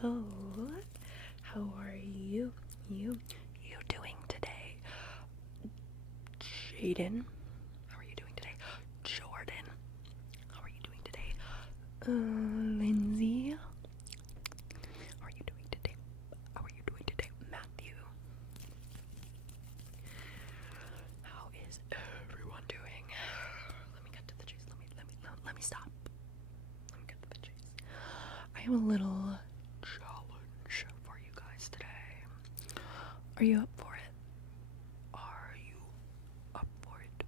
So, how are you doing today? Jaden, how are you doing today? Jordan, how are you doing today? Lindsay, how are you doing today? How are you doing today? Matthew, how is everyone doing? Let me get to the chase. Let me stop. Let me get to the chase. I have a little challenge for you guys today. Are you up for it? Are you up for it?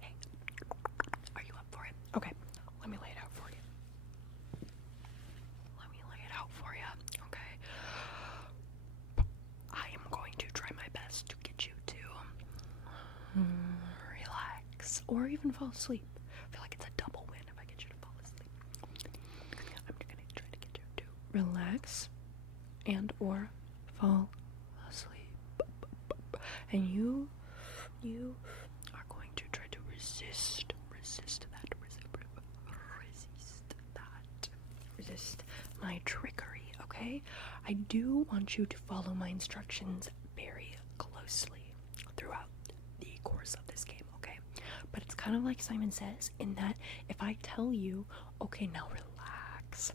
Hey, are you up for it? Okay, let me lay it out for you. Okay? I am going to try my best to get you to relax or even fall asleep. I feel like it's a double win if I get you to fall asleep. I'm gonna try to get you to relax and or fall asleep. And you are going to try to resist my trickery, okay? I do want you to follow my instructions very closely throughout the course of this game, okay? But it's kind of like Simon Says, in that if I tell you, okay, now relax,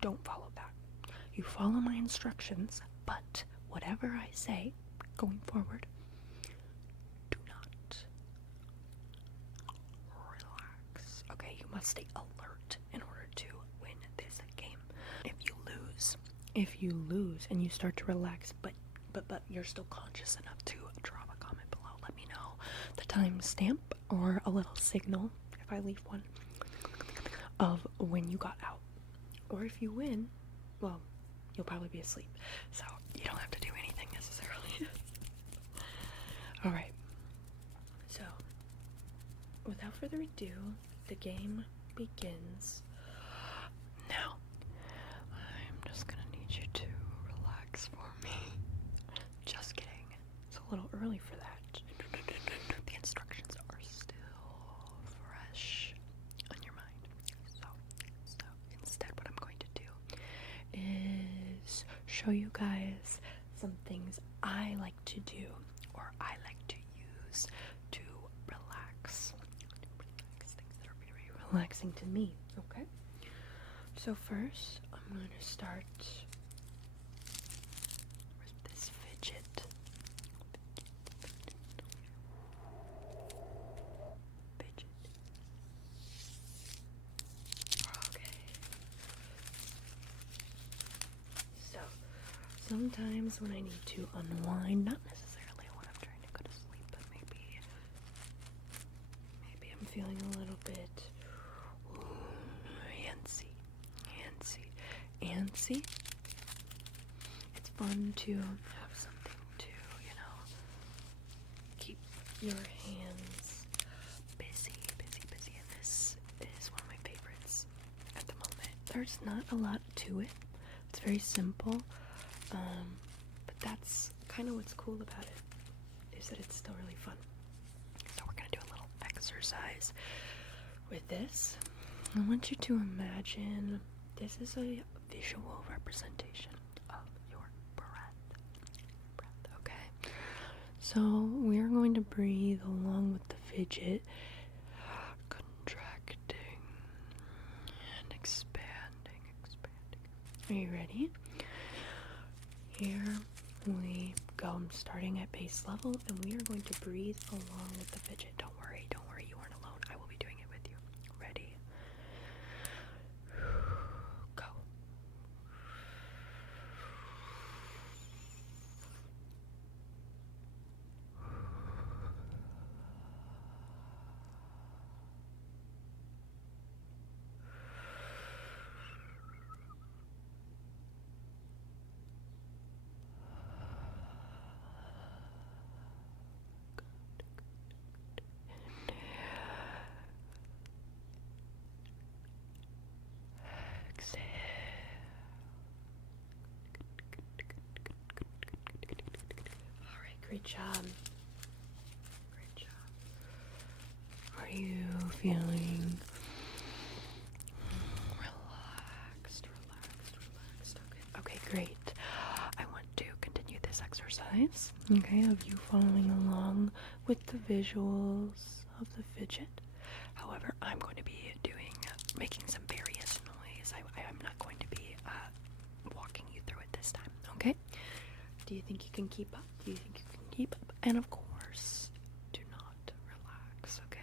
don't follow that. You follow my instructions, but whatever I say going forward, do not relax. Okay, you must stay alert in order to win this game. If you lose and you start to relax, but you're still conscious enough to drop a comment below, let me know the timestamp or a little signal if I leave one of when you got out. Or if you win, well, you'll probably be asleep, so you don't have to do anything necessarily. Alright, so without further ado, the game begins now. I'm just gonna need you to relax for me. Just kidding, it's a little early for that. The instructions are still fresh on your mind. So instead what I'm going to do is show you guys some things I like to do, or I like to use to relax. Things that are very relaxing to me, okay? So first, I'm going to start with this fidget. Okay. So, sometimes when I need to unwind, not necessarily when I'm trying to go to sleep, but maybe I'm feeling a little bit antsy. It's fun to have something to, keep your hands busy, and this is one of my favorites at the moment. There's not a lot to it. It's very simple, but that's kind of what's cool about it, is that it's still really fun. So we're gonna do a little exercise with this. I want you to imagine this is a visual representation of your breath, okay? So we're going to breathe along with the fidget, contracting and expanding. Are you ready? Here we go. I'm starting at base level, and we are going to breathe along with the fidget. Don't worry, you aren't alone. I will be doing it with you. Ready? Go. Exhale. Alright, great job. Are you feeling relaxed? guys, okay, of you following along with the visuals of the fidget. However, I'm going to be making some various noise. I'm not going to be walking you through it this time, okay? Do you think you can keep up? Do you think you can keep up? And of course, do not relax, okay?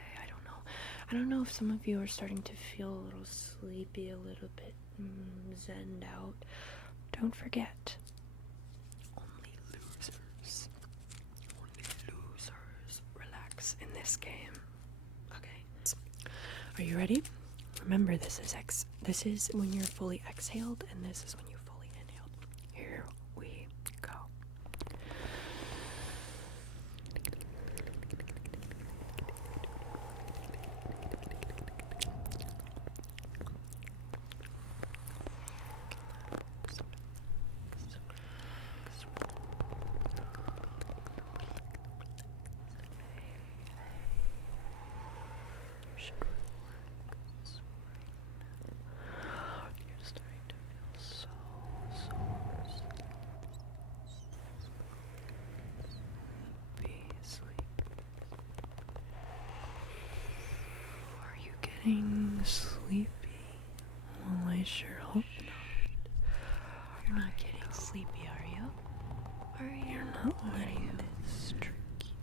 I don't know if some of you are starting to feel a little sleepy, a little bit zenned out. Don't forget, only losers relax in this game, okay? Are you ready? Remember, this is when you're fully exhaled, and this is when you fully inhaled. Here we go. Sleepy? Well, I sure hope not. You're not getting sleepy, are you? Are you? You're not letting this tricky.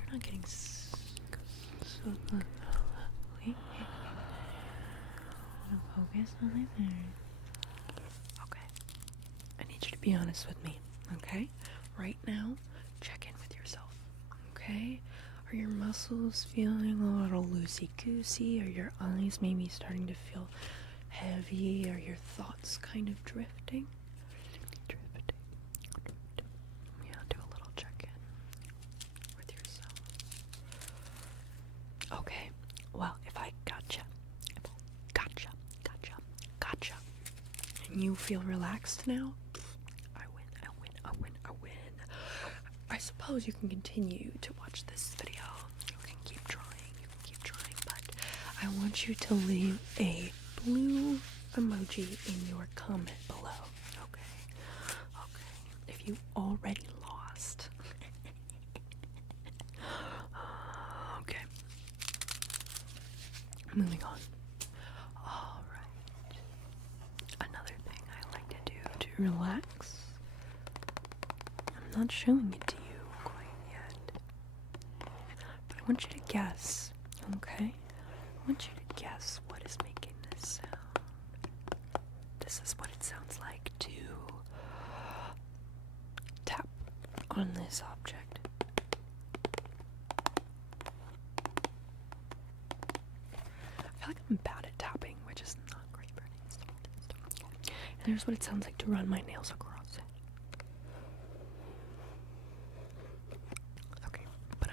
You're not getting sleepy. Focus on my parents. Okay. I need you to be honest with me, okay? Right now, check in with yourself, okay? Are your muscles feeling a little loosey-goosey? Are your eyes maybe starting to feel heavy? Are your thoughts kind of drifting? Yeah, do a little check-in with yourself. Okay, well, if I gotcha, and you feel relaxed now, I win. I suppose you can continue to watch this video. You can keep trying, but I want you to leave a blue emoji in your comment below. Okay. If you already lost. Okay. Moving on. Alright. Another thing I like to do to relax. I'm not showing it to you quite yet, but I want you to guess, okay? I want you to guess what is making this sound. This is what it sounds like to tap on this object. I feel like I'm bad at tapping, which is not great for an ASMR. And here's what it sounds like to run my nails across it. Okay, but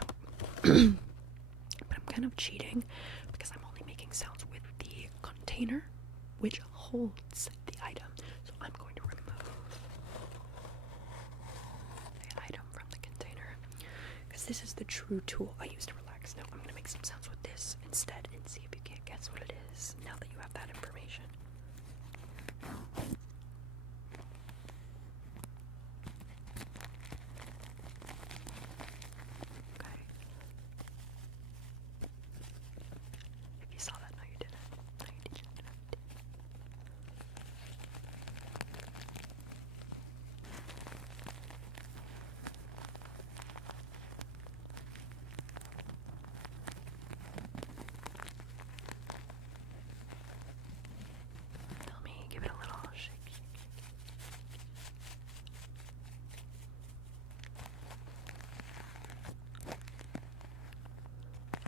I'm kind of cheating because I'm only making sounds with the container which holds the item. So I'm going to remove the item from the container because this is the true tool I use to relax. Now I'm going to make some sounds with this instead and see if you can't guess what it is now that you have that information. Okay. If you saw that, no you didn't. No you didn't. Tell me, give it a little shake.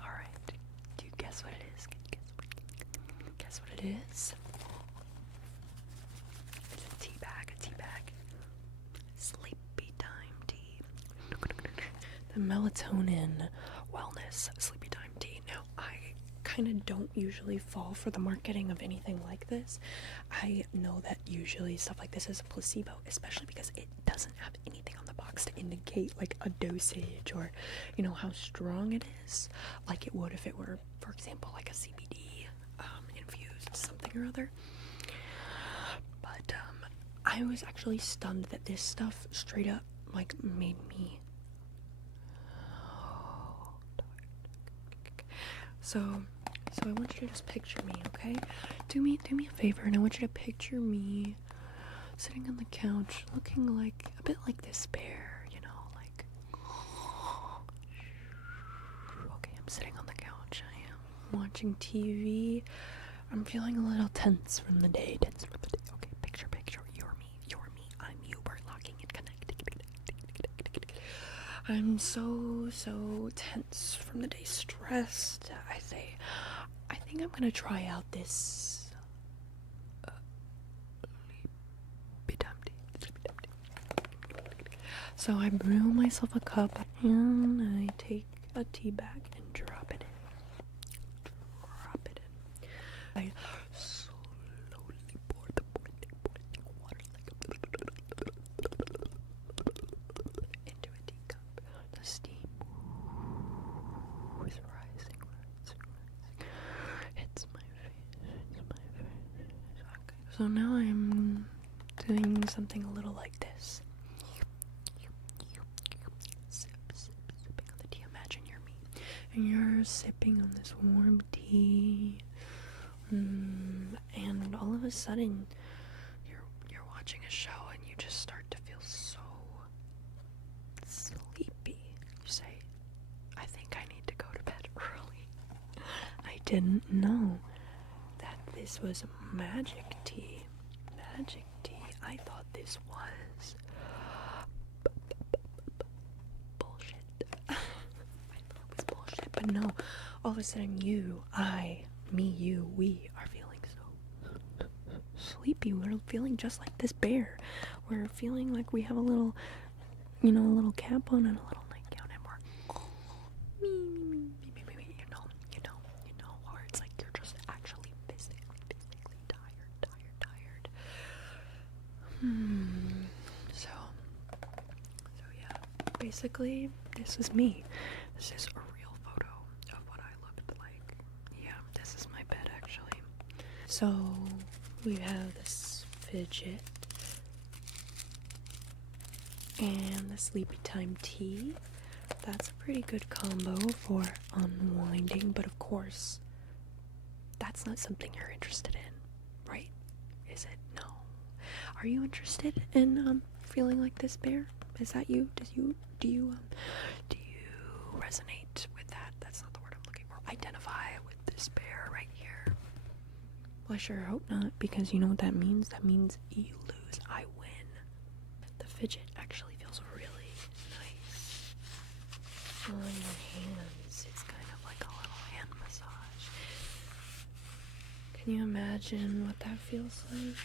Alright, do you guess what it is? Guess what it is? It's a tea bag. Sleepy time tea. The melatonin wellness sleepy time tea. Now, I kind of don't usually fall for the marketing of anything like this. I know that usually stuff like this is a placebo, especially because it doesn't have anything on the box to indicate like a dosage or, you know, how strong it is, like it would if it were, for example, like a CBD infused something or other. I was actually stunned that this stuff straight up like made me so I want you to just picture me, okay? Do me a favor, and I want you to picture me sitting on the couch looking like a bit like this bear, you know, like okay, I'm sitting on the couch, I am watching TV. I'm feeling a little tense from the day. Okay, picture, you're me, I'm you, we're locking and connecting. I'm so tense from the day, stressed. I think I'm gonna try out this so I brew myself a cup and I take a tea bag and drop it in. I slowly pour the boiling water into a teacup. The steam is rising. It's my face. Okay. So now I'm doing something a little like this. Sipping on the tea. Imagine you're me, and you're sipping on this warm tea. And all of a sudden, you're watching a show and you just start to feel so sleepy. You say, I think I need to go to bed early. I didn't know that this was magic tea. Magic tea. I thought this was bullshit. I thought it was bullshit, but no. All of a sudden, we are feeling so sleepy. We're feeling just like this bear. We're feeling like we have a little cap on and a little nightgown, and we're or it's like you're just actually physically tired. So yeah, basically, this is me. This is a real photo of what I looked like. Yeah, this is my bed actually. So we have this fidget and the sleepy time tea. That's a pretty good combo for unwinding, but of course, that's not something you're interested in, right? Is it? No. Are you interested in feeling like this bear? Is that you? Do you resonate with that? That's not the word I'm looking for. Identify with this bear right here. Well, I sure hope not, because you know what that means? That means you lose, I win. The fidget actually feels really nice on your hands. It's kind of like a little hand massage. Can you imagine what that feels like?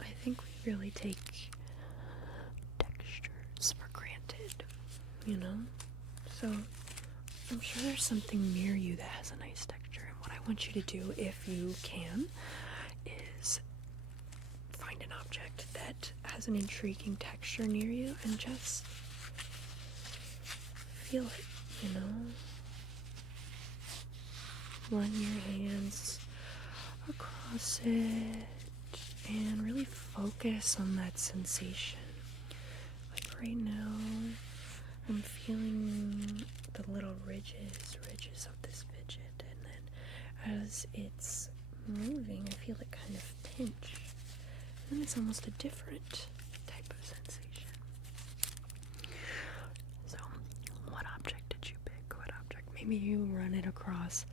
I think we really take textures for granted, you know? So I'm sure there's something near you that has a nice texture, and what I want you to do, if you can, is find an object that has an intriguing texture near you and just feel it, you know? Run your hands across it and really focus on that sensation. Like right now, I'm feeling the little ridges of this fidget, and then as it's moving, I feel it kind of pinch. And then it's almost a different type of sensation. So, what object did you pick? What object? Maybe you run it across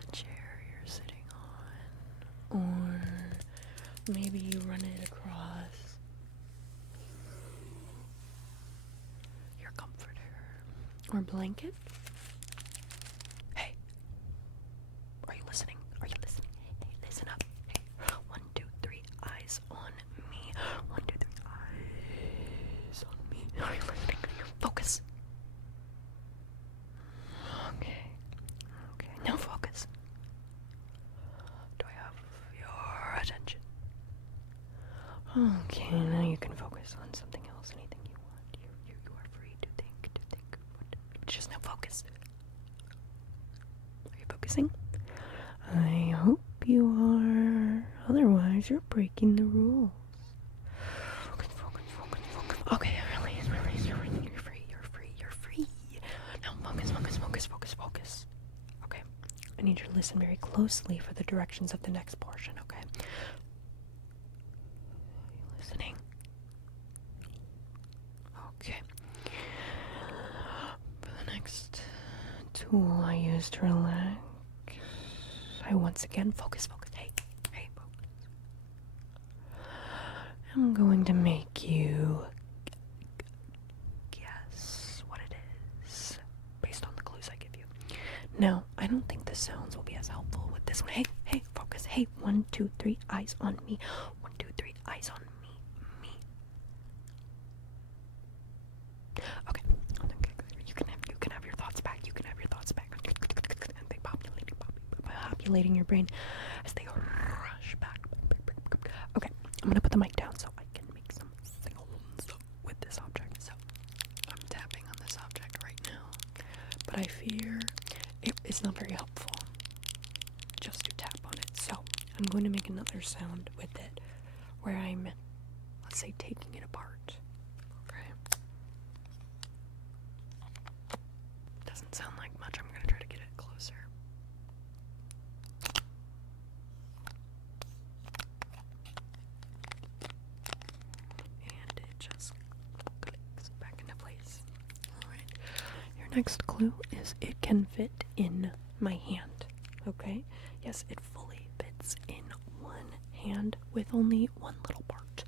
the chair you're sitting on, or maybe you run it across your comforter or blanket. Hey, are you listening? Hey, listen up. Hey, 1, 2, 3, eyes on me. 1, 2, 3, eyes on me. Are you listening? Focus. Okay, now focus. Do I have your attention? Okay, now you can focus on something else, anything you want. You are free to think. Just now focus. Are you focusing? I hope you are. Otherwise, realize you're breaking the rules. Focus. Okay, release. You're free. Now focus. Okay, I need you to listen very closely for the directions of the next portion, okay? Are you listening? Okay. For the next tool I use to relax, I once again focus. Hey, focus. I'm going to make you guess what it is based on the clues I give you. Now, I don't think the sounds will be as helpful with this one. Hey, focus. Hey, 1, 2, 3, eyes on me. 1, 2, 3, eyes on me. Okay. You can have your thoughts back. They populating your brain as they rush back. Okay, I'm gonna put the mic down so I can make some sounds with this object. So I'm tapping on this object right now, but I fear it's not very helpful just to tap on it. So I'm going to make another sound with it where I'm, let's say, taking it apart. Okay. Doesn't sound like much. I'm gonna try to get it closer. And it just clicks back into place. Alright. Your next clue is it can fit in my hand. Okay? Yes, it fully fits in one hand with only one little part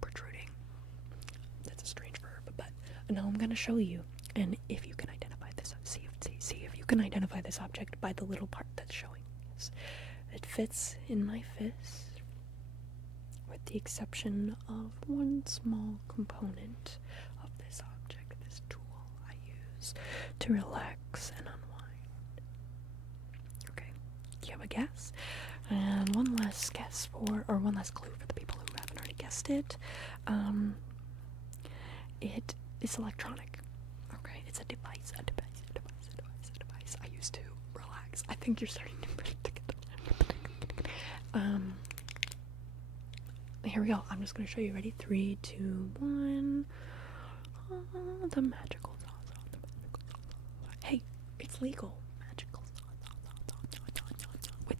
protruding. That's a strange verb, but now I'm gonna show you. And if you can identify this, see if you can identify this object by the little part that's showing. Yes. It fits in my fist, with the exception of one small component of this object, this tool I use to relax and unwind. Okay, do you have a guess? And one last clue for the people who haven't already guessed it. It is electronic. Okay, it's a device. I used to relax. I think you're starting to put it together. Here we go. I'm just gonna show you. Ready? 3, 2, 1. The magical sauce. Hey, it's legal. Magical sauce. With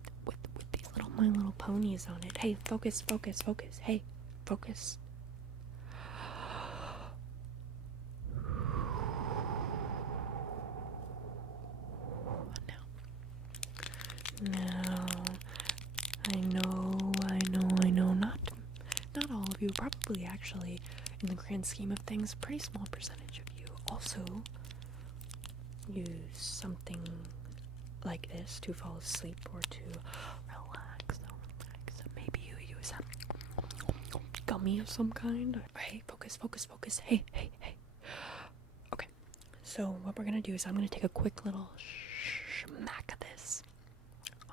these little My Little Ponies on it. Hey, focus. Hey, focus. Now, I know, not all of you, probably actually, in the grand scheme of things, a pretty small percentage of you also use something like this to fall asleep or to relax. Maybe you use a gummy of some kind. Hey, focus. Hey. Okay, so what we're gonna do is I'm gonna take a quick little smack of this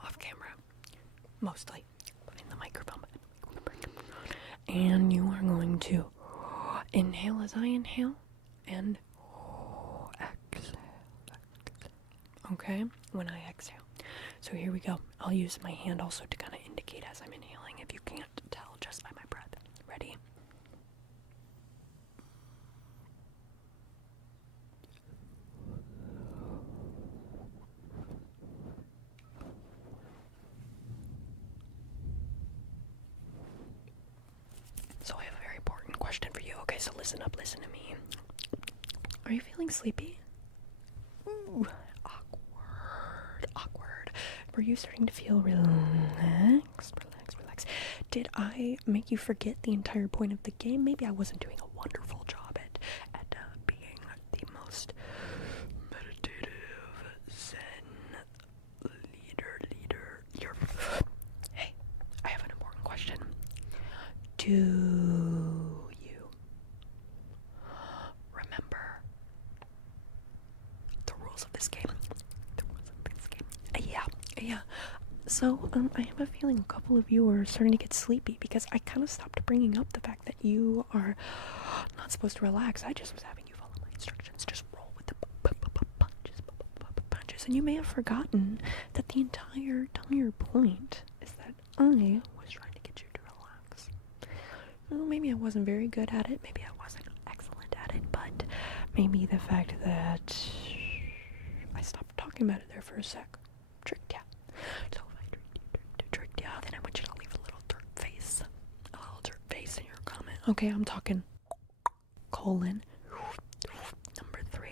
off camera, mostly putting the microphone, and you are going to inhale as I inhale and exhale. Okay, when I exhale. So here we go. I'll use my hand also to kind of indicate as I'm inhaling, if you can't tell just by my breath. Ready? So I have a very important question for you. Okay, so listen up, listen to me. Are you feeling sleepy? Ooh, awkward. Were you starting to feel relaxed? Did I make you forget the entire point of the game? Maybe I wasn't doing a wonderful job at being the most meditative Zen leader. Hey, I have an important question. Do you remember the rules of this game? Yeah. So, I have a feeling a couple of you are starting to get sleepy because I kind of stopped bringing up the fact that you are not supposed to relax. I just was having you follow my instructions. Just roll with the punches. And you may have forgotten that the entire point is that I was trying Well, maybe I wasn't very good at it. Maybe I wasn't excellent at it. But maybe the fact that I stopped talking about it there for a sec tricked ya. So if I tricked ya, then I want you to leave a little dirt face. A little dirt face in your comment. Okay, I'm talking colon number 3.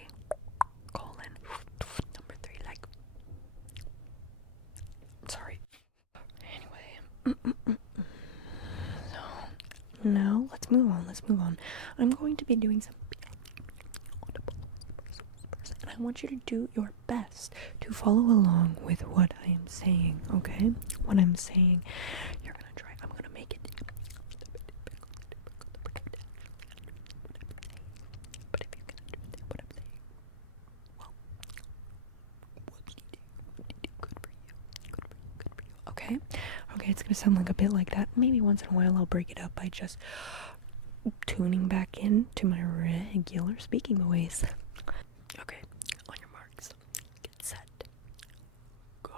Colon number 3. Like, sorry. Anyway. So, now let's move on. I'm going to be doing some and I want you to do your best to follow along with what I am saying, okay? What I'm saying, you're gonna try. I'm gonna make it. But if you can understand what I'm saying, well, good for you. Okay? Okay, it's gonna sound like a bit like that. Maybe once in a while I'll break it up by just tuning back in to my regular speaking voice. Okay, on your marks, get set, go.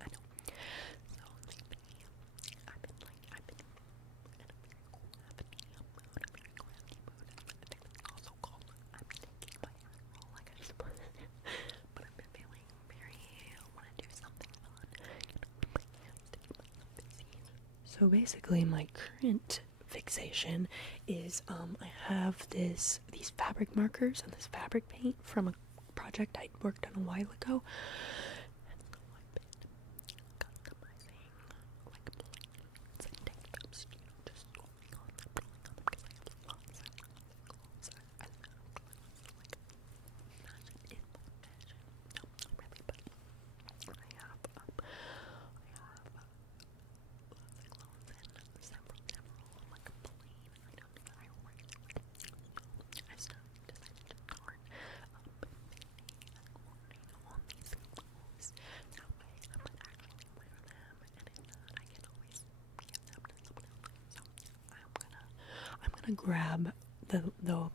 I know. So lately, I've been in a very cool happening mood, a very crafty mood. I think it's also called I'm taking my hat roll, like I suppose. But I've been feeling very, I want to do something fun. So basically, my current fixation is I have these fabric markers and this fabric paint from a project I worked on a while ago. And so I've been customizing like planes and tank tops, you know, just going on them, because I have lots of clothes. I love clothes. Like, fashion is my passion. No, not really, but I have lots of clothes and several like a plain item that I wear. I decided to start painting and coordinating all these clothes. That way I might actually wear them, and if not, I can always give them to someone else. So I'm gonna grab the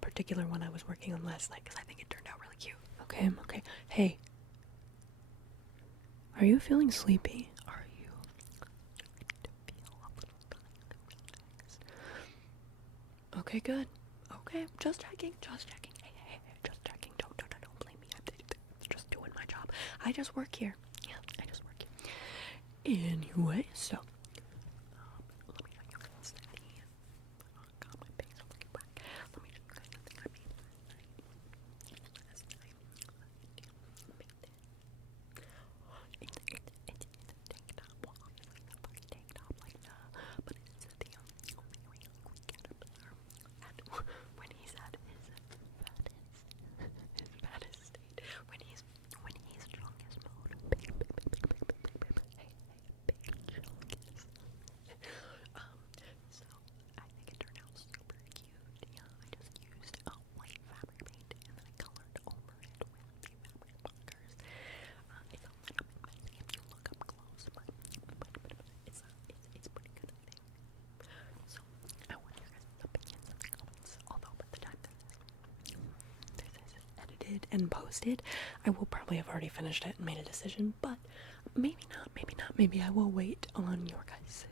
particular one I was working on last night because I think it turned out really cute. Okay, okay. Hey, are you feeling sleepy? Are you beginning to feel a little tired of things? Okay, good. Okay, just checking. Hey, just checking. Don't blame me. I'm just doing my job. I just work here. Yeah, I just work here. Anyway, so let me show you guys got my face over your back. Let me show you guys something I made last night. It's a tank top. Well, obviously it's a fucking tank top like that, but it's the very ugly caterpillar. And when he's at his fattest state, when he's strongest mode, big chungus. So I think it turned out super cute. Yeah, I just used white fabric paint and then I colored over it with the fabric markers. It's a little bit messy if you look up close, but it's pretty good, I think. So I want your guys' opinions in the comments. Although by the time this is edited and posted, I will probably have already finished it and made a decision, but maybe not. Maybe I will wait on your guys'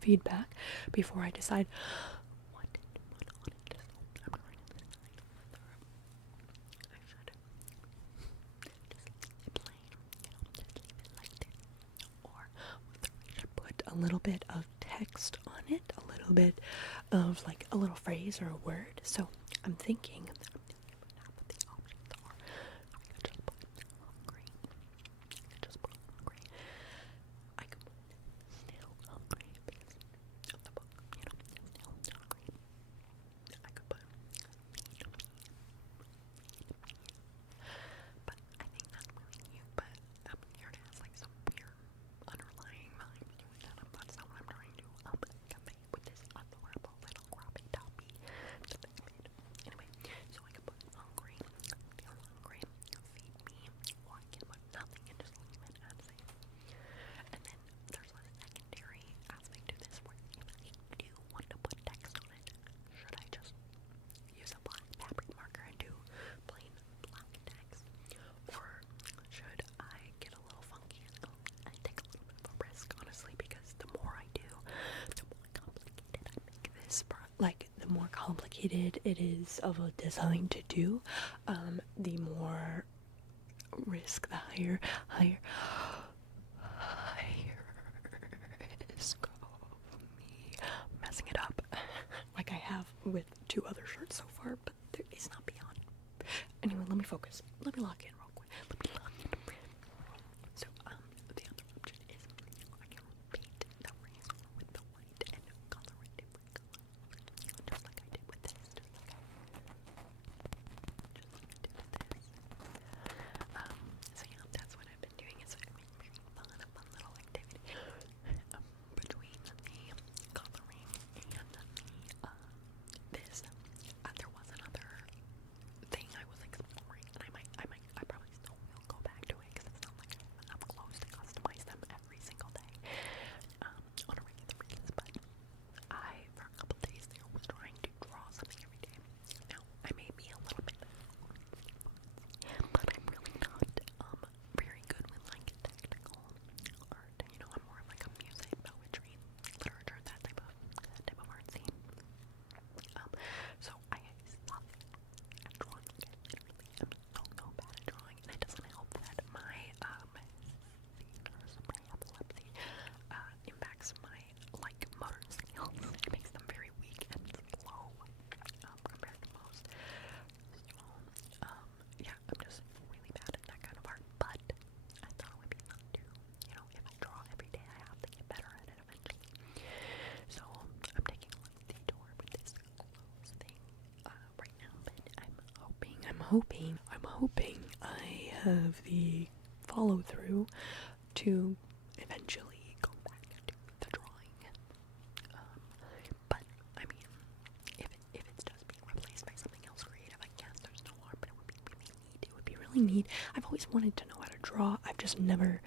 feedback before I decide what to put on it. So I'm going to decide whether I should just leave it plain, just leave it like this, or whether I should put a little bit of text on it, a little bit of like a little phrase or a word. So I'm thinking that I'm thinking about now what the options are. I could just put hungry. I could put still hungry because of the book, you know, still hungry. I could put feed me. But I think that's really cute, but here it has like some weird underlying vibes to it, and that's not what I'm trying to convey with this adorable little croppy toppy that I made. Anyway, like, the more complicated it is of a design to do, the more risk, the higher risk of me messing it up, like I have with 2 other shirts so far, but it's not beyond. Anyway, let me focus. Let me lock in real quick. So, the other option is I can paint the razor with the white and color it different colors. Just like I did with this. So yeah, that's what I've been doing. It's a fun little activity. Between the coloring and this, there was another thing I was exploring, and I probably still will go back to it because it's not like I'm up close to customize them every single day on a regular basis. But I, for a couple days there, was trying to draw something every day. Now, I may be a little bit, but I'm really not very good with like technical art. You know, I'm more of like a music, poetry, literature, that type of art scene. So I suck at drawing. Like, I literally am so bad at drawing, and it doesn't help that my seizures, my epilepsy, impacts my like motor skills. It makes them very weak and slow compared to most. So yeah, I'm just really bad at that kind of art. But I thought it would be fun to, you know, if I draw every day, I have to get better at it eventually. So I'm taking a little detour with this clothes thing right now, but I'm hoping I have the follow through to eventually go back to the drawing. But I mean, if it's just being replaced by something else creative, I guess there's no harm. But it would be really neat. It would be really neat. I've always wanted to know how to draw. I've just never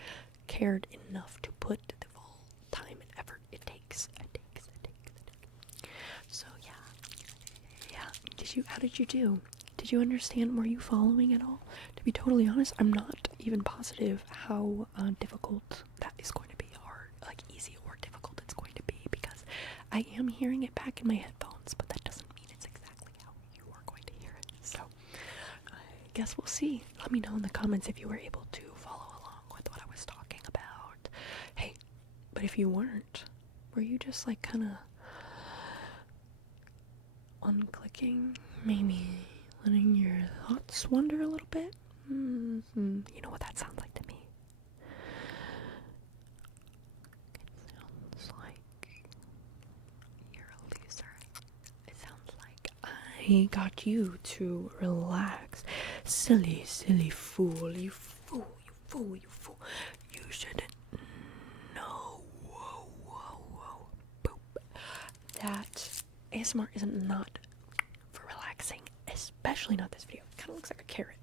cared enough to put the full time and effort it takes. So yeah. How did you do? Did you understand? Were you following at all? To be totally honest, I'm not even positive how difficult that is going to be, or like easy or difficult it's going to be, because I am hearing it back in my headphones, but that doesn't mean it's exactly how you are going to hear it. So I guess we'll see. Let me know in the comments if you were able to follow along with what I was talking about. Hey, but if you weren't, were you just like kind of unclicking, maybe letting your thoughts wander a little bit? You know what that sounds like to me? It sounds like you're a loser. It sounds like I got you to relax. Silly fool. You fool. You shouldn't know. Whoa. Boop. That ASMR is not for relaxing, especially not this video. It kind of looks like a carrot.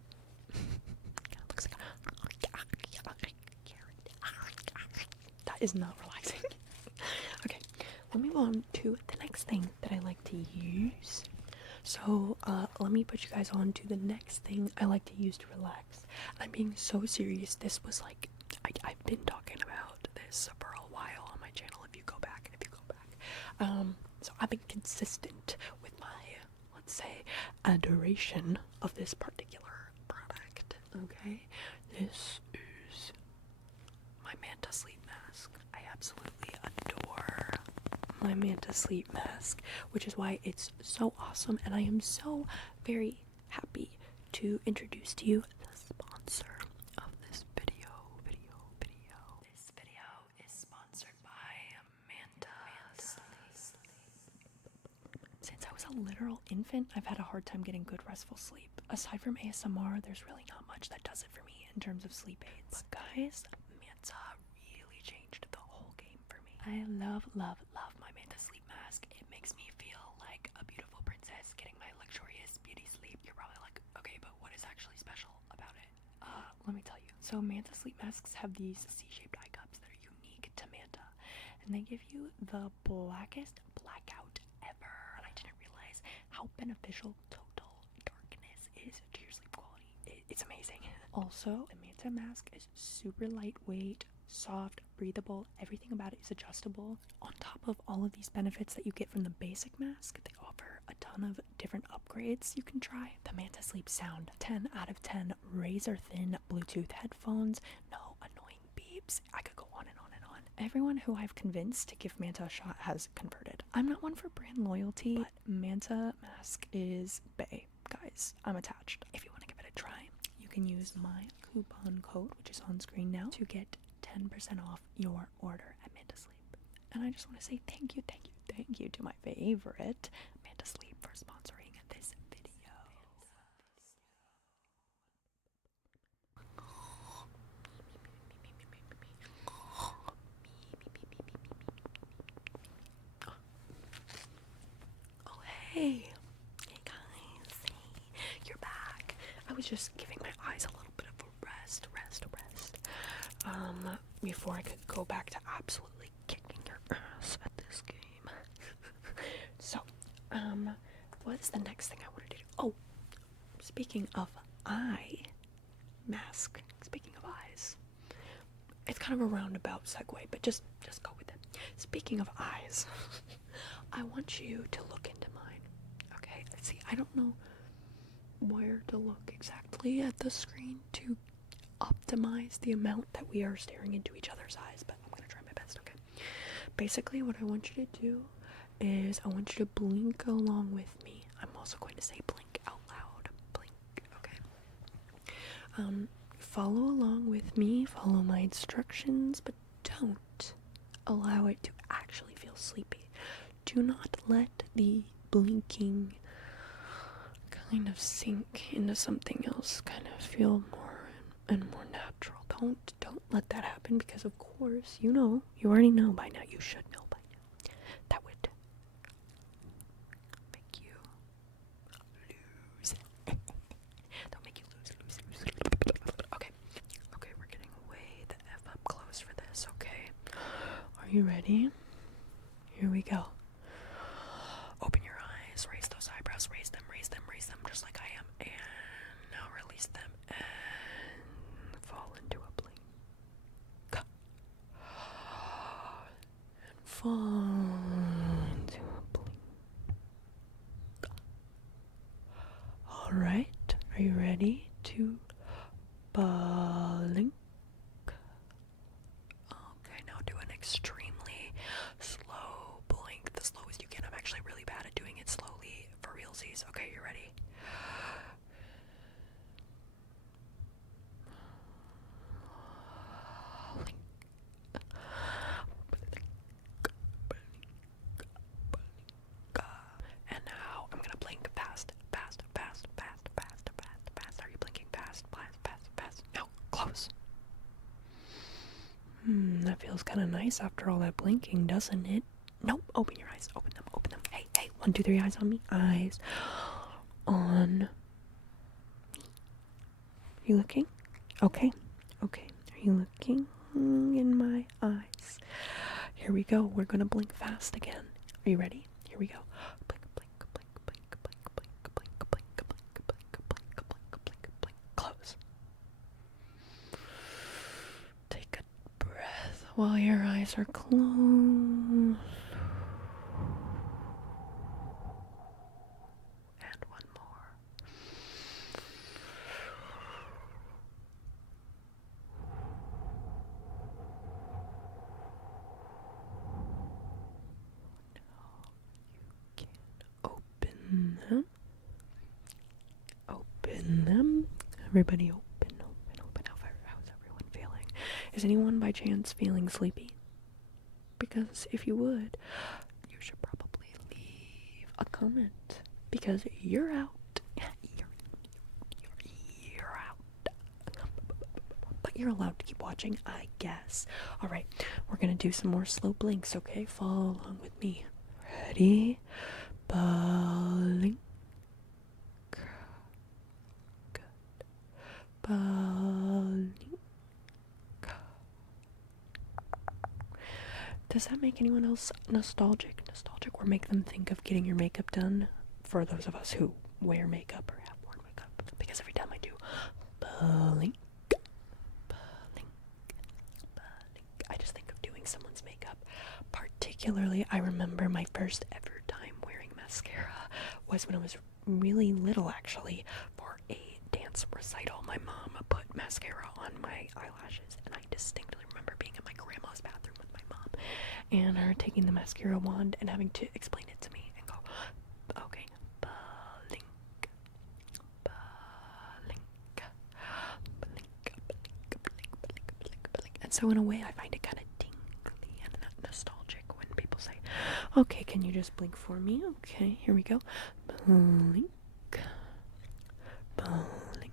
That is not relaxing. Okay, let me move on to the next thing that I like to use. So, let me put you guys on to the next thing I like to use to relax. I'm being so serious. This was like, I've been talking about this for a while on my channel, if you go back. So I've been consistent with my, let's say, adoration of this particular product, okay? This is my Manta Sleep Mask. I absolutely adore my Manta Sleep Mask, which is why it's so awesome, and I am so very happy to introduce to you the sponsor of this video. This video is sponsored by Manta Sleep. Since I was a literal infant, I've had a hard time getting good restful sleep. Aside from ASMR, there's really not much that does it for me in terms of sleep aids. But guys, Manta really changed the whole game for me. I love my Manta Sleep Mask. It makes me feel like a beautiful princess getting my luxurious beauty sleep. You're probably like, okay, but what is actually special about it? Let me tell you. So Manta Sleep Masks have these C-shaped eye cups that are unique to Manta, and they give you the blackest blackout ever. And I didn't realize how beneficial total darkness is to your sleep quality. It's amazing. Also, the Manta mask is super lightweight, soft, breathable. Everything about it is adjustable. On top of all of these benefits that you get from the basic mask, they offer a ton of different upgrades you can try. The Manta Sleep Sound, 10 out of 10 razor thin Bluetooth headphones, no annoying beeps. I could go on and on and on. Everyone who I've convinced to give Manta a shot has converted. I'm not one for brand loyalty, but Manta mask is bae. Guys, I'm attached. If you want to give it a try, you can use my coupon code, which is on screen now, to get 10% off your order at Manta Sleep. And I just want to say thank you to my favorite, Manta Sleep, for sponsoring this video. Oh, hey guys, you're back. I was just giving my eyes a little bit of a rest. Before I could go back to absolutely kicking your ass at this game. So, what's the next thing I wanted to do? Oh, speaking of eye mask, speaking of eyes, it's kind of a roundabout segue, but just go with it. Speaking of eyes, I want you to look into mine. Okay, see, I don't know where to look exactly at the screen to optimize the amount that we are staring into each other's eyes, but I'm gonna try my best. Okay, basically what I want you to do is I want you to blink along with me. I'm also going to say blink out loud. Blink. Okay, follow along with me, follow my instructions, but don't allow it to actually feel sleepy. Do not let the blinking kind of sink into something else, kind of feel more and more natural. Don't let that happen, because of course, you already know by now, you should know by now, that would make you lose. That'll make you lose. Okay, we're getting way the F up close for this, okay? Are you ready? Here we go. Open your eyes, raise those eyebrows, raise them, just like I am, and now release them and fall into a blink. And fall into a blink. Alright, are you ready to blink? Okay, now do an extremely slow blink, the slowest you can. I'm actually really bad at doing it slowly for realsies. Okay, you ready? And now I'm gonna blink fast. Are you blinking fast? Now, close. That feels kind of nice after all that blinking, doesn't it? Nope, open your eyes. Open them. Hey, 1, 2, 3, eyes on me. Eyes on. You looking? Okay. Are you looking in my eyes? Here we go. We're gonna blink fast again. Are you ready? Here we go. Blink. Close. Take a breath while your eyes are closed. And one more. Open them. Everybody open. How's everyone feeling? Is anyone by chance feeling sleepy? Because if you would, you should probably leave a comment, because you're out. You're out. But you're allowed to keep watching, I guess. Alright, we're gonna do some more slow blinks, okay? Follow along with me. Ready? Blink. Good. Blink. Does that make anyone else nostalgic or make them think of getting your makeup done? For those of us who wear makeup or have worn makeup, because every time I do blink, particularly, I remember my first ever time wearing mascara was when I was really little, actually, for a dance recital. My mom put mascara on my eyelashes, and I distinctly remember being in my grandma's bathroom with my mom and her taking the mascara wand and having to explain it to me and go, okay, blink, blink, blink. And so in a way, I find it kind of tingly and nostalgic when people say, okay, can you just blink for me? Okay, here we go. Blink, blink.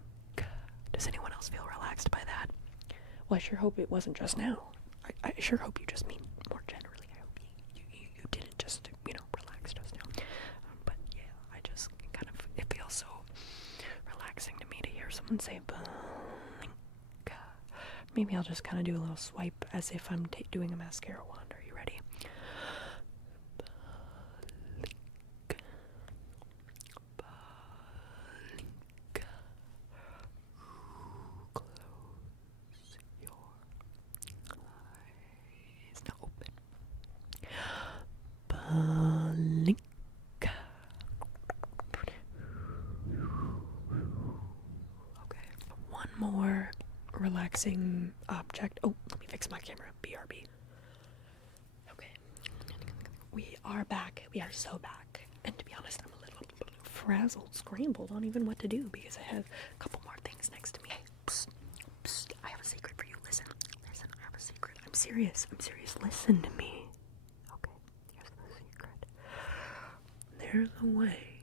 Does anyone else feel relaxed by that? Well, I sure hope it wasn't just now. I sure hope you just mean more generally. I hope you didn't just, relax just now. But yeah, I just kind of, it feels so relaxing to me to hear someone say blink. Maybe I'll just kind of do a little swipe as if I'm doing a mascara wand. Are you ready? Blink. Blink. Close your eyes. Now open. Blink. Okay. One more relaxing object. Oh, let me fix my camera. BRB. Okay. We are back. We are so back. And to be honest, I'm a little frazzled, scrambled on even what to do because I have a couple more things next to me. Hey, psst, psst, I have a secret for you. Listen, I have a secret. I'm serious. Listen to me. Okay, here's the secret. There's a way,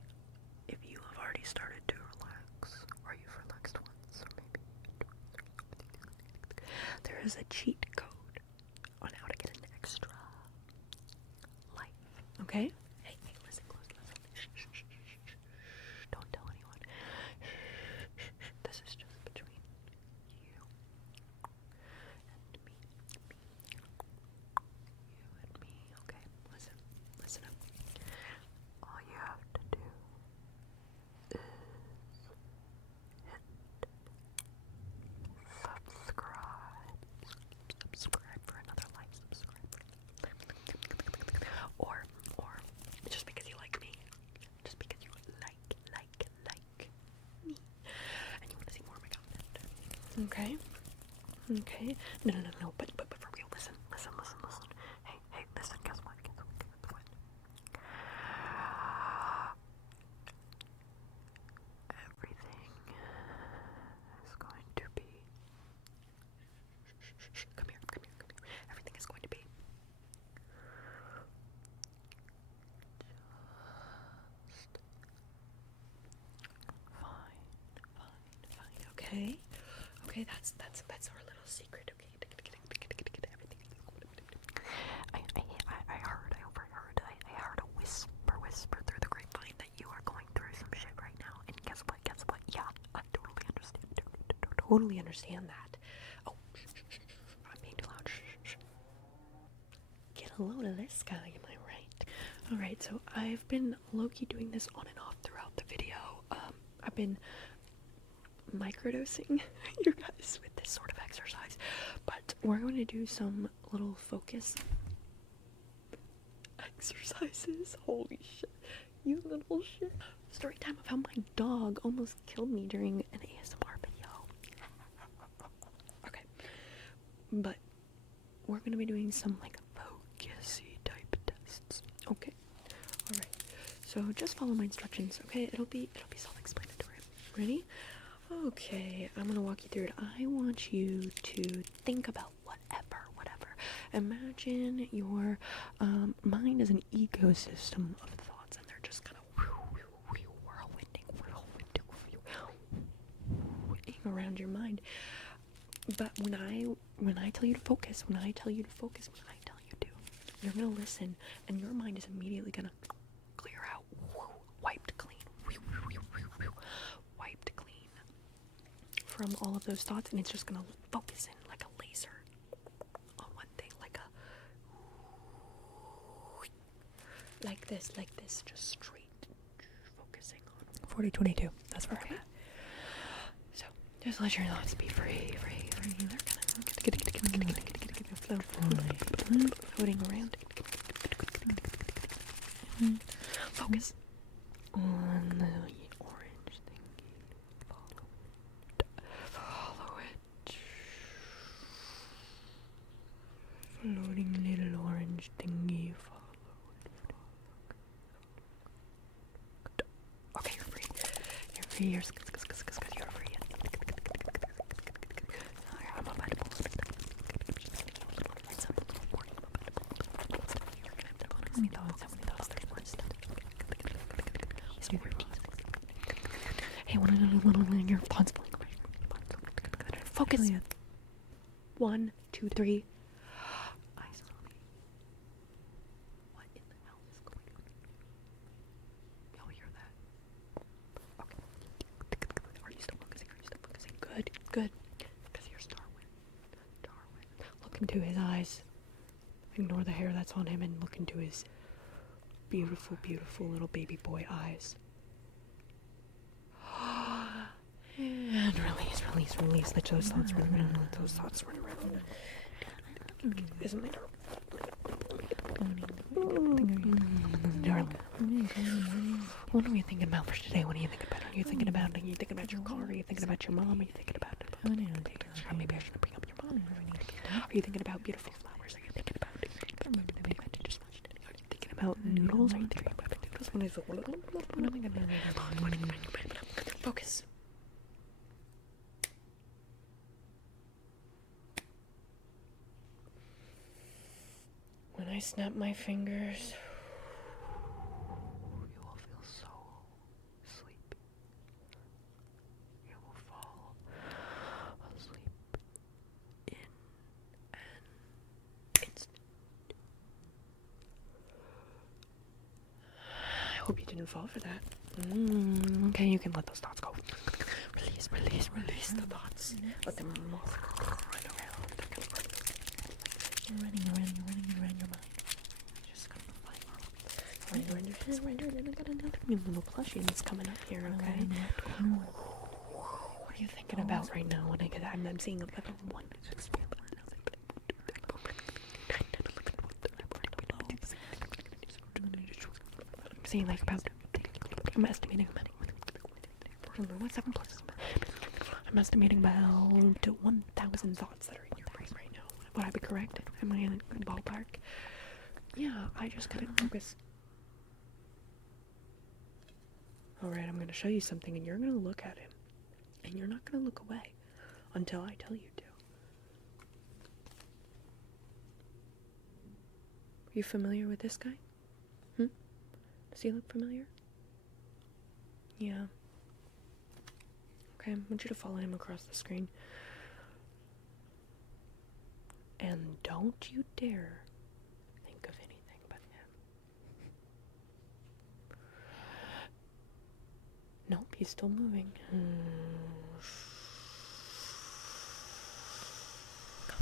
if you have already started to relax, or you've relaxed once, or maybe there is a cheat code on how to get an extra life. Okay? Hey, listen close, listen. Shh, shh, shh, shh, shh. Don't tell anyone. Shh, shh, shh. This is just between you and me. You and me. Okay, listen up. All you have to do is subscribe for another life, or just because you like me, just because you like me, and you want to see more of my content. Okay. No, but for real, listen. Hey, listen, guess what? Everything is going to be. Shh, come here. Everything is going to be. Just fine. Okay, that's our little secret. Okay, everything. I heard a whisper through the grapevine that you are going through some shit right now. And guess what? Yeah, I totally understand that. Oh, shh. I'm being too loud. Shh. Get a load of this guy, am I right? Alright, so I've been low-key doing this on and off throughout the video. I've been microdosing you guys with this sort of exercise, but we're going to do some little focus exercises. Holy shit, you little shit. Story time of how my dog almost killed me during an ASMR video. Okay, but we're going to be doing some like focusy type tests. Okay, alright, so just follow my instructions. Okay, it'll be self-explanatory. Ready? Okay, I'm gonna walk you through it. I want you to think about whatever. Imagine your mind is an ecosystem of thoughts, and they're just kind of whirlwinding around your mind. But when I tell you to focus, when I tell you to, you're gonna listen, and your mind is immediately gonna clear out, wiped clean from all of those thoughts, and it's just gonna focus in like a laser on one thing, like this, just straight focusing on 4022. That's where I'm at. So just let your thoughts be free. They're gonna floating around. Focus on the orange thingy. Follow it. Floating little orange thingy. Okay, you're free. You're free. You're free. I'm about to pull it. How many thoughts? Hey, one, your thoughts. Focus. 1, 2, 3. Eyes on me. What in the hell is going on? Y'all hear that? Okay. Are you still focusing? Good. Because here's Darwin. Look into his eyes. Ignore the hair that's on him and look into his beautiful, beautiful little baby boy eyes. And release. Let those thoughts run around. Isn't it? Darling. What are you thinking about for today? What are you thinking about? Are you thinking about your car? Are you thinking about your mom? Are you thinking about maybe I shouldn't bring up your mom? Are you thinking about beautiful flowers? Are you thinking about noodles? Are you thinking about noodles? Focus. When I snap my fingers, you will feel so sleepy. You will fall asleep in an instant. I hope you didn't fall for that. Okay, you can let those thoughts go. Release the thoughts. Let them run around. You're running around your mind. Just gonna find your little plushie that's coming up here, okay? What are you thinking about right now? When I'm seeing a level 1. I'm seeing like about. I'm estimating about. What's 7 plus? I'm estimating about 1,000 thoughts that are in your brain right now. Would I be correct? Am I in a good ballpark? Yeah, I just couldn't focus. Alright, I'm going to show you something and you're going to look at him. And you're not going to look away until I tell you to. Are you familiar with this guy? Does he look familiar? Yeah. Okay, I want you to follow him across the screen. And don't you dare think of anything but him. Nope, he's still moving.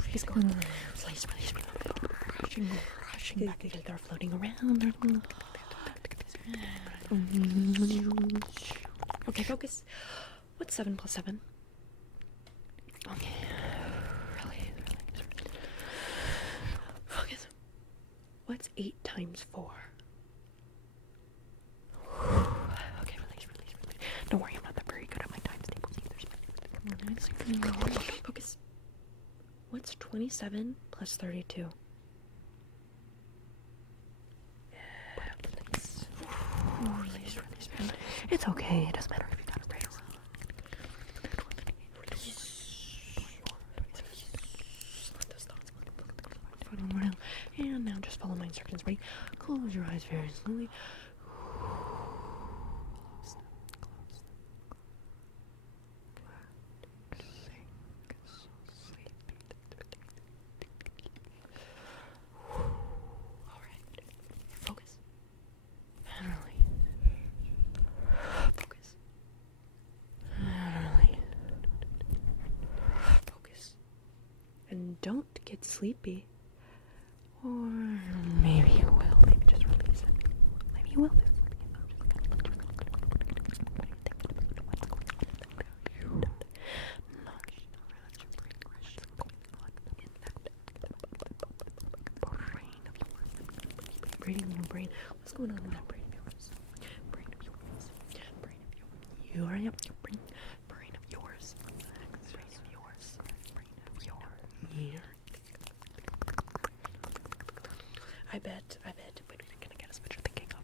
He's going. Rushing back again. They're floating around. Okay, focus. What's 7 plus 7? Okay. Really. Focus. What's 8 times 4? Okay, release. Don't worry, I'm not that very good at my times tables either. Focus. What's 27 plus 32? Release. It's okay, it doesn't matter if you got it right or wrong. Let those thoughts go. And now just follow my instructions. Ready? Close your eyes very slowly. And don't get sleepy. Or maybe you will. Maybe just release it. Maybe you will. brain of your brain. What's going on in that brain of yours? Brain of yours. Brain of yours. You are your brain. Brain of yours. Brain of yours. Brain of yours. I bet. Wait, can I get us what you're thinking of?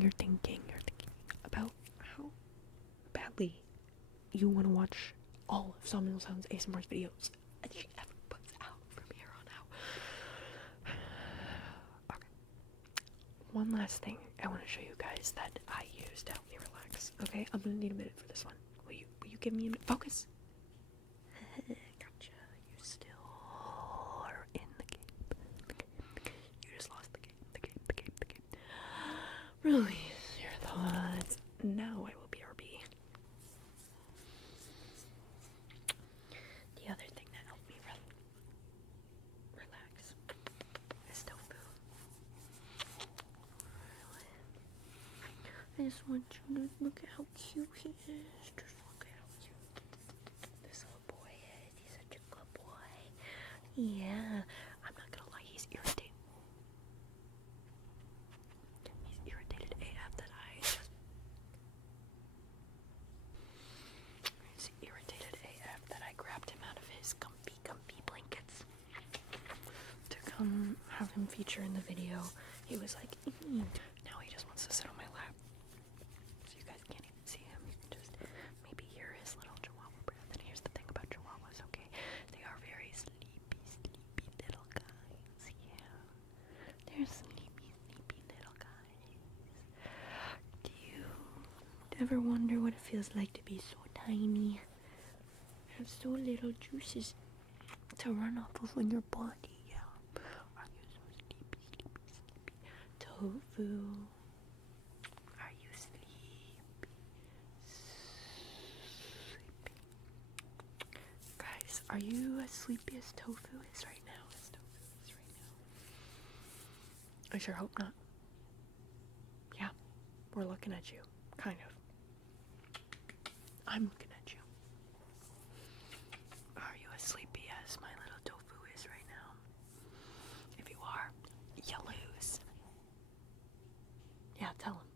You're thinking about how badly you want to watch all of Samuel Sound's ASMR's videos that she ever puts out from here on out. Okay. One last thing I want to show you guys that I use to help me relax. Okay, I'm gonna need a minute for this one. Will you give me a minute? Focus. Gotcha. You still are in the game. You just lost the game. Release your thoughts. Now I will BRB. The other thing that helped me relax is tofu. I just want you to look at how cute he is. Just look at how cute this little boy is. He's such a good boy. Yeah, I'm not gonna lie, he's irritating. He's irritated AF that I just... He's irritated AF that I grabbed him out of his comfy blankets to come have him feature in the video. He was like, now he just wants to sit on my lap. So you guys can't even see him. You can just maybe hear his little chihuahua breath. And here's the thing about chihuahuas, okay? They are very sleepy little guys. Yeah. They're sleepy little guys. Do you ever wonder what it feels like to be so tiny? Have so little juices to run off of in your body. Yeah. Are you so sleepy? Tofu. Are you sleepy? Guys, are you as sleepy as Tofu is right now? I sure hope not. Yeah, we're looking at you. Kind of. I'm looking at you. Are you as sleepy as my little Tofu is right now? If you are, you lose. Yeah, tell him.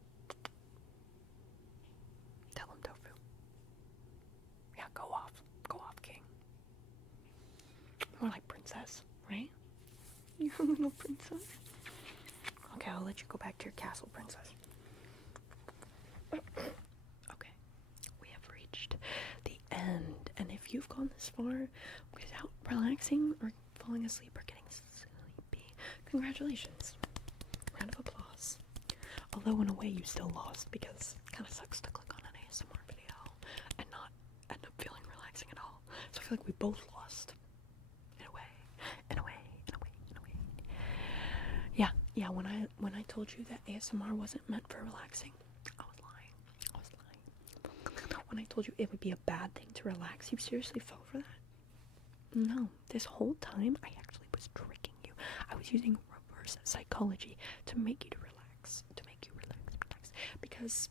Tell him, Tofu. Yeah, go off. Go off, King. More like princess, right? You're a little princess. Okay, I'll let you go back to your castle, princess. Okay, we have reached the end. And if you've gone this far without relaxing or falling asleep or getting sleepy, congratulations. Round of applause. Although in a way you still lost because it kind of sucks to click on an ASMR video and not end up feeling relaxing at all. So I feel like we both lost. In a way. Yeah, when I told you that ASMR wasn't meant for relaxing, I was lying. When I told you it would be a bad thing to relax, you seriously fell for that? No, this whole time I actually was tricking you. I was using reverse psychology to make you relax. Because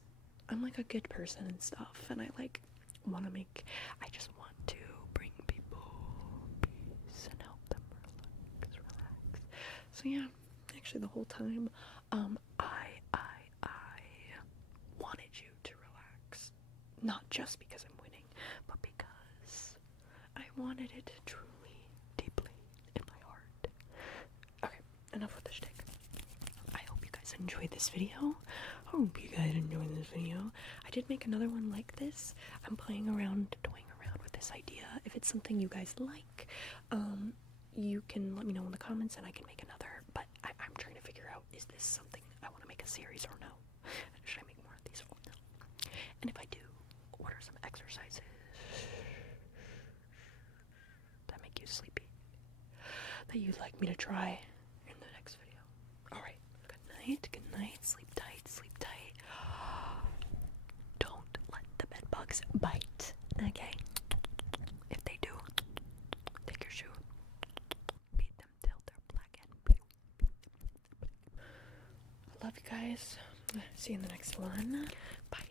I'm like a good person and stuff, and I just want to bring people peace and help them relax. So yeah, actually the whole time, I wanted you to relax. Not just because I'm winning, but because I wanted it truly, deeply in my heart. Okay, enough with the shtick. I hope you guys enjoyed this video. I did make another one like this. I'm toying around with this idea. If it's something you guys like, you can let me know in the comments and I can make another. But I'm trying to figure out, is this something I want to make a series or no? Should I make more of these or no? And if I do, what are some exercises that make you sleepy that you'd like me to try in the next video? Alright, good night, sleep tight. Don't let the bed bugs bite, okay? If they do, take your shoe, beat them till they're black and blue. I love you guys. See you in the next one. Bye.